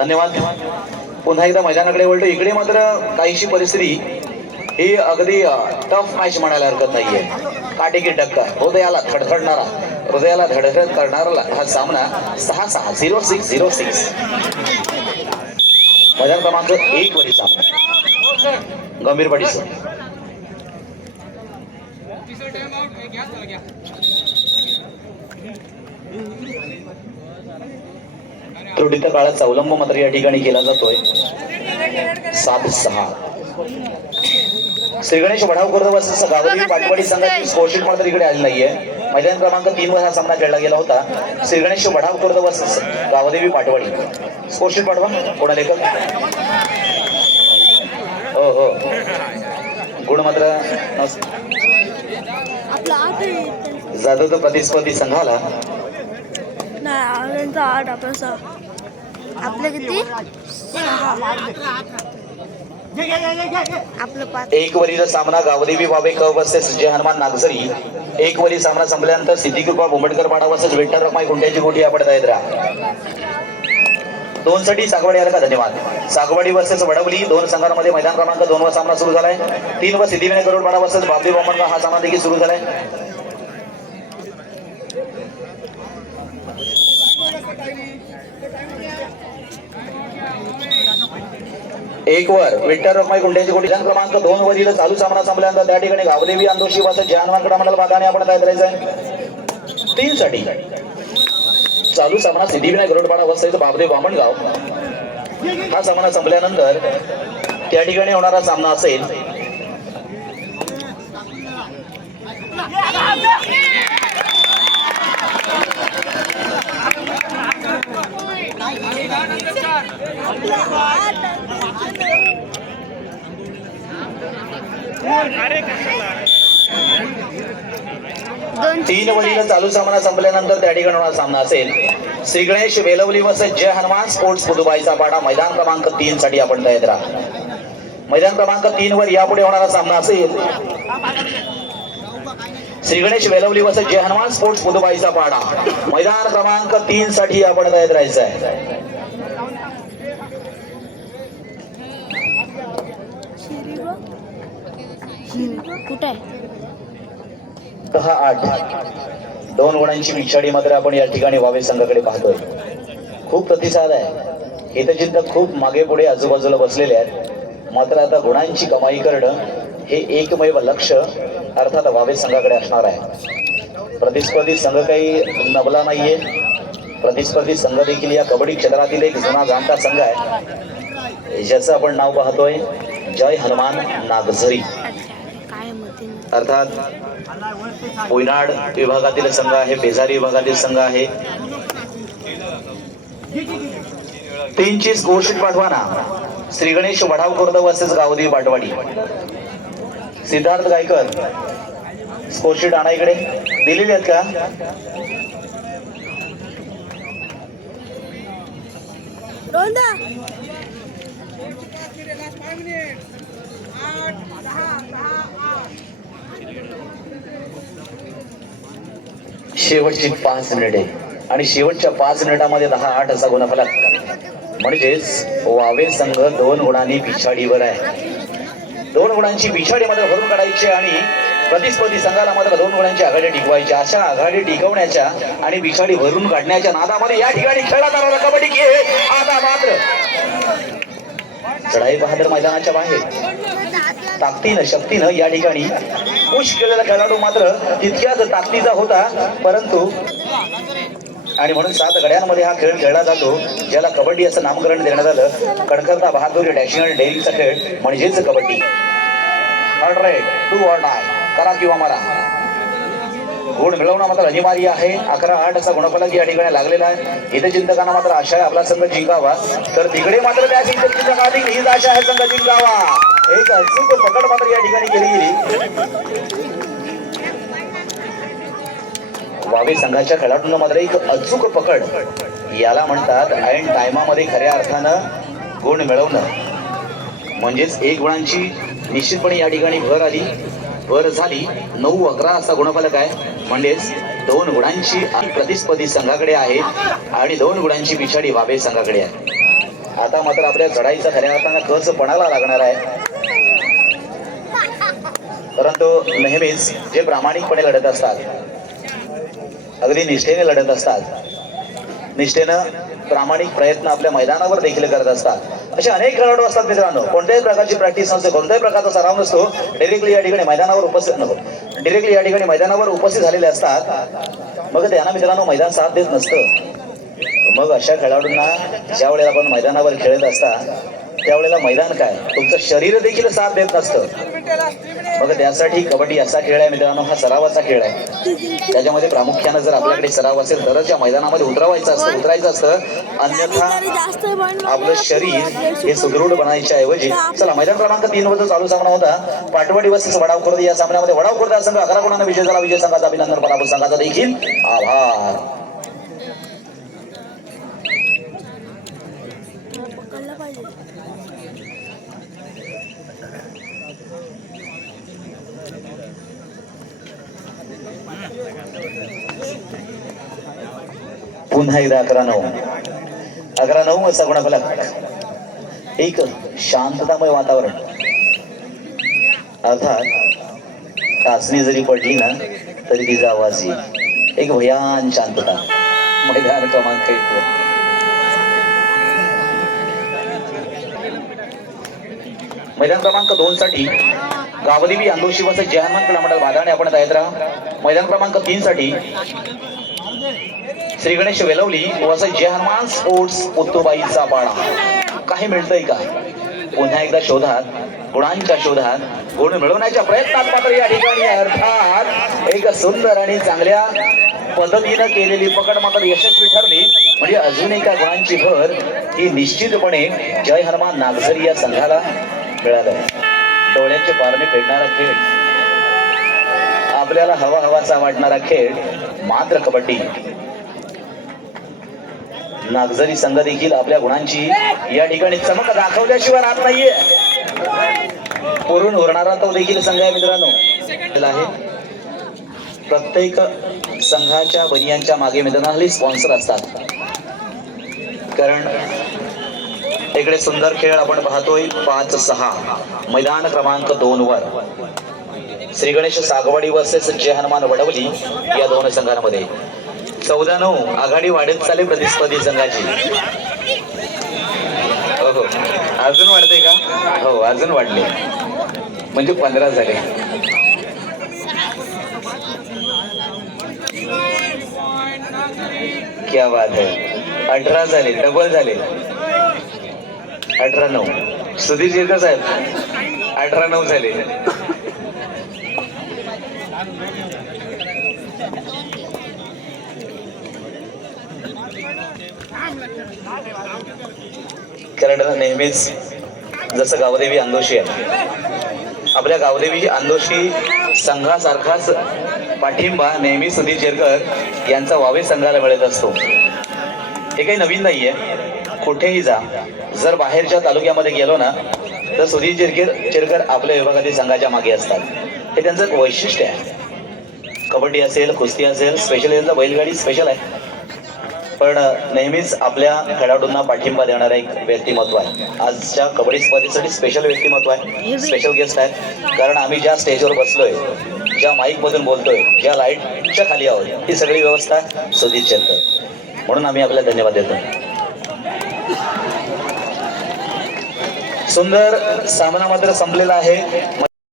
धन्यवाद. पुन्हा एकदा मैदानाकडे वळतो. इकडे मात्र काहीशी परिस्थिती ही अगदी टफ मॅच म्हणायला हरकत नाहीये. काटेकी टक्का, हृदयाला धडधडणारा, हृदयाला धडधड करणारा हा सामना 6-6 0-6 मैदान क्रमांक 1 वरील सामना. गंभीर पडीस त्रुटीच्या काळाचा अवलंब मात्र या ठिकाणी केला जातोय. 7-6 श्री गणेश वढावकर वर्सेस गावदेवी पाटवाडी संघाची स्कोरशीट मात्र इकडे आली नाहीये. मैदान क्रमांक 3 वर हा सामना खेळला गेला होता. श्री गणेश वढावकर वर्सेस गावदेवी पाटवाडी. स्कोरशीट पाठवा कोणा लेखक. हो गुण मात्र जाधव प्रतिस्पर्धी संघाला आपलं किती एक वरील सामना गावदेवी बाबे क वर्सेस जय हनुमान नागझरी. एक वरील सामना संपल्यानंतर सिद्धिकृपा बोंबडकर पाडा वर्सेस विठ्ठल रखमाई कुंट्याची गोटी आपण तयार राहा. 2 साठी सागवाडी आला का. धन्यवाद. सागवाडी वर्सेस वडवली 2 संघांमध्ये मैदान क्रमांक 2 वर सामना सुरू झालाय. 3 वर सिद्धिविनायक गरुडपाडा वर्सेस बाबली बोंबडकर हा सामना देखील सुरू झालाय. एक वर विठ्ठल रखमाई कुंट्याची गोटी. मैदान क्रमांक 2 वरील चालू सामना संपल्यानंतर त्या ठिकाणी गावदेवी अंदोशी वर्सेस जय हनुमान कडा मंडळ भागाने आपण तयार करायचंय. 3 साठी चालू सामना सिद्धिविनायक गरुडपाडा वर्सेस बाबदेव बामणगाव. हा सामना संपल्यानंतर त्या ठिकाणी होणारा सामना असेल तीन वरील चालू सामना संपल्यानंतर त्या ठिकाणी होणारा सामना असेल श्री गणेश वेलवली वर्सेस जय हनुमान स्पोर्ट्स पुदुबाईचा पाडा. मैदान क्रमांक 3 साठी आपण तयार राहा. मैदान क्रमांक 3 वर यापुढे होणारा सामना असेल श्री गणेश वेलवली वर्सेस जय हनुमान स्पोर्ट्स पुदुबाईचा पाडा. मैदान क्रमांक 3 साठी आपण तयार राहायचं आहे. कुठे 10-8 2 गुणांची पिछाडी मात्र आपण या ठिकाणी वावे संघाकडे पाहतोय. खूप प्रतिसाद आहे. हितचिंतक खूप मागे पुढे आजूबाजूला बसलेले आहेत. मात्र आता गुणांची कमाई करणं हे एकमेव लक्ष अर्थात वावे संघाकडे असणार आहे. प्रतिस्पर्धी संघ काही नबला नाहीये. प्रतिस्पर्धी संघ देखील या कबड्डी क्षेत्रातील एक जुना जाणता संघ आहे ज्याचं आपण नाव पाहतोय जय हनुमान नागझरी. अर्थात कोयनाड विभागातील संघ आहे. बेजारी विभागातील संघ आहे. 3ची स्कोरशीट पाठवा ना. श्री गणेश वढावकर वर्सेस गावदेवी पाटवाडी. सिद्धार्थ गायकर स्कोरशीट आणा इकडे. दिलेली आहेत का. शेवटची 5 मिनिटे आणि शेवटच्या 5 मिनिटांमध्ये 10-8 असा गुणफलक. म्हणजेच वावे संघ 2 गुणांनी पिछाडीवर आहे. 2 गुणांची पिछाडी मात्र भरून काढायची आणि प्रतिस्पर्धी संघाला मात्र 2 गुणांची आघाडी टिकवायची. अशा आघाडी टिकवण्याच्या आणि पिछाडी भरून काढण्याच्या नादामध्ये या ठिकाणी खेळला जाणारा कबड्डी खेळ आता मात्र चढाई बहादर मैदानाच्या बाहेर ताकदीनं शक्तीनं या ठिकाणी पुश केलेला खेळाडू मात्र तितक्याच ताकदीचा होता. परंतु आणि म्हणून 7 गड्यांमध्ये हा खेळ खेळला जातो ज्याला कबड्डी असं नामकरण देण्यात आलं. कडकरता बहादुरी डॅशिंग आणि डेअरिंगचा खेळ म्हणजेच kabaddi. All right, do or die, करा किंवा मारा. गुण मिळवणं मात्र अनिवार्य आहे. 11-8 असा गुणफलक या ठिकाणी लागलेला आहे. हितचिंतकांना मात्र आशा आहे आपला संघ जिंकावा. तर तिकडे मात्र त्या हितचिंतकांना हीच आशा आहे संघ जिंकावा. एक अचूक पकड मात्र या ठिकाणी केली गेली. वावे संघाच्या खेळाडूंना मात्र एक अचूक पकड याला म्हणतात ऐन टायमामध्ये खऱ्या अर्थानं गुण मिळवणं. म्हणजेच 1 गुणांची निश्चितपणे या ठिकाणी भर झाली. 9-11 असा गुणफलक आहे. म्हणजेच 2 गुणांची प्रतिस्पर्धी संघाकडे आहे आणि 2 गुणांची पिछाडी वावे संघाकडे आहे. आता मात्र आपल्या चढाईचा खऱ्या अर्थानं कस पणाला लागणार आहे. परंतु नेहमीच जे प्रामाणिकपणे लढत असतात, अगदी निष्ठेने लढत असतात, निष्ठेनं प्रामाणिक प्रयत्न आपल्या मैदानावर देखील करत असतात, असे अनेक खेळाडू असतात मित्रांनो. कोणत्याही प्रकारची प्रॅक्टिस नसते, कोणत्याही प्रकारचा सराव नसतो, डिरेक्टली या ठिकाणी मैदानावर उपस्थित झालेले असतात. मग त्यांना मित्रांनो मैदान साथ देत नसतं. मग अशा खेळाडूंना ज्या वेळेला आपण मैदानावर खेळत असता त्यावेळेला मैदान काय, तुमचं शरीर देखील साथ देत नसतं. मग त्यासाठी कबड्डी असा खेळ आहे मित्रांनो, हा सरावाचा खेळ आहे. त्याच्यामध्ये प्रामुख्यानं जर आपल्याकडे सराव असेल तरच या मैदानामध्ये उतरायचं असतं. अन्यथा आपलं शरीर हे सुदृढ बनायच्या ऐवजी. चला, मैदान क्रमांक 3 वर चालू सामना होता पाटवडी वर्सेस वडाव खुर्द. या सामन्यामध्ये वडाव खुर्द संघ 11 गुणांना विजय झाला. विजय संघाचा अभिनंदन, पराभव संघाचा देखील आभार. पुन्हा एकदा 11-9 असा गुणफलक. एक शांततामय वातावरण. अर्थात टाचणी जरी पडली ना तरी तिचा आवाज येईल. एक भयान शांतता. मैदान क्रमांक 1 वर मैदान क्रमांक 2 साठी गावदेवी अंदोशी वस जहानमान क्रीडा मंडळ वादाणे आपण तयार राहा. मैदान क्रमांक 3 साठी श्री गणेश वेलवली वस जय हनुमान स्पोर्ट्स उत्तुबाईचा पाडा. काही मिळतंय का? पुन्हा एकदा शोधात, गुणांच्या शोधात, गुण मिळवण्याच्या प्रयत्नात मात्र या ठिकाणी अर्थात एक सुंदर आणि चांगल्या पद्धतीनं केलेली पकड मात्र यशस्वी ठरली. म्हणजे अजून एका गुणांची भर ही निश्चितपणे जय हनुमान नागझरी या संघाला मिळालं. डोळ्याचे पारणे फेडणारा खेळ, आपल्याला हवाचा वाटणारा खेळ, मात्र कबड्डी. नागझरी संघ देखील आपल्या गुणांची या ठिकाणी चमक दाखवल्याशिवाय राहत नाहीये. पुरून उरणारा तो देखील संघ आहे मित्रांनो. प्रत्येक संघाच्या बनियांच्या मागे मित्रांनो स्पॉन्सर असतात. कारण इकडे सुंदर खेळ आपण पाहतोय. 5-6 मैदान क्रमांक 2 वर श्री गणेश सागवाडी वर्सेस जय हनुमान वडवली या दोन संघांमध्ये 14-9 आघाडी वाढत चालली प्रतिस्पर्धी संघाची. हो, अजून वाढते का? हो, अजून वाढले, म्हणजे 15 झाले. क्या बात है. 18 झाले, डबल झाले. 18-9 सुधीर जिरकर साहेब 18-9 झाले. कारण नेहमीच जसं गावदेवी अंदोशी आहे, आपल्या गावदेवी अंदोशी संघासारखाच पाठिंबा नेहमी सुधीर जिरकर यांचा वावे संघाला मिळत असतो. हे काही नवीन नाहीये. कुठेही जा, जर बाहेरच्या तालुक्यामध्ये गेलो ना तर सुधीर जिरकर आपल्या विभागातील संघाच्या मागे असतात. हे त्यांचं एक वैशिष्ट्य आहे. कबड्डी असेल, कुस्ती असेल, स्पेशल यांचं बैलगाडी स्पेशल आहे, पण नेहमीच आपल्या खेळाडूंना पाठिंबा देणारं एक व्यक्तिमत्व आहे. आजच्या कबड्डी स्पर्धेसाठी स्पेशल व्यक्तिमत्व आहे, स्पेशल गेस्ट आहेत. कारण आम्ही ज्या स्टेजवर बसलोय, ज्या माईक मधून बोलतोय, ज्या लाईटच्या खाली आहोत, ही सगळी व्यवस्था सुधीर जिरकर, म्हणून आम्ही आपल्याला धन्यवाद देतो. सुंदर सामना मात्र संपलेला आहे.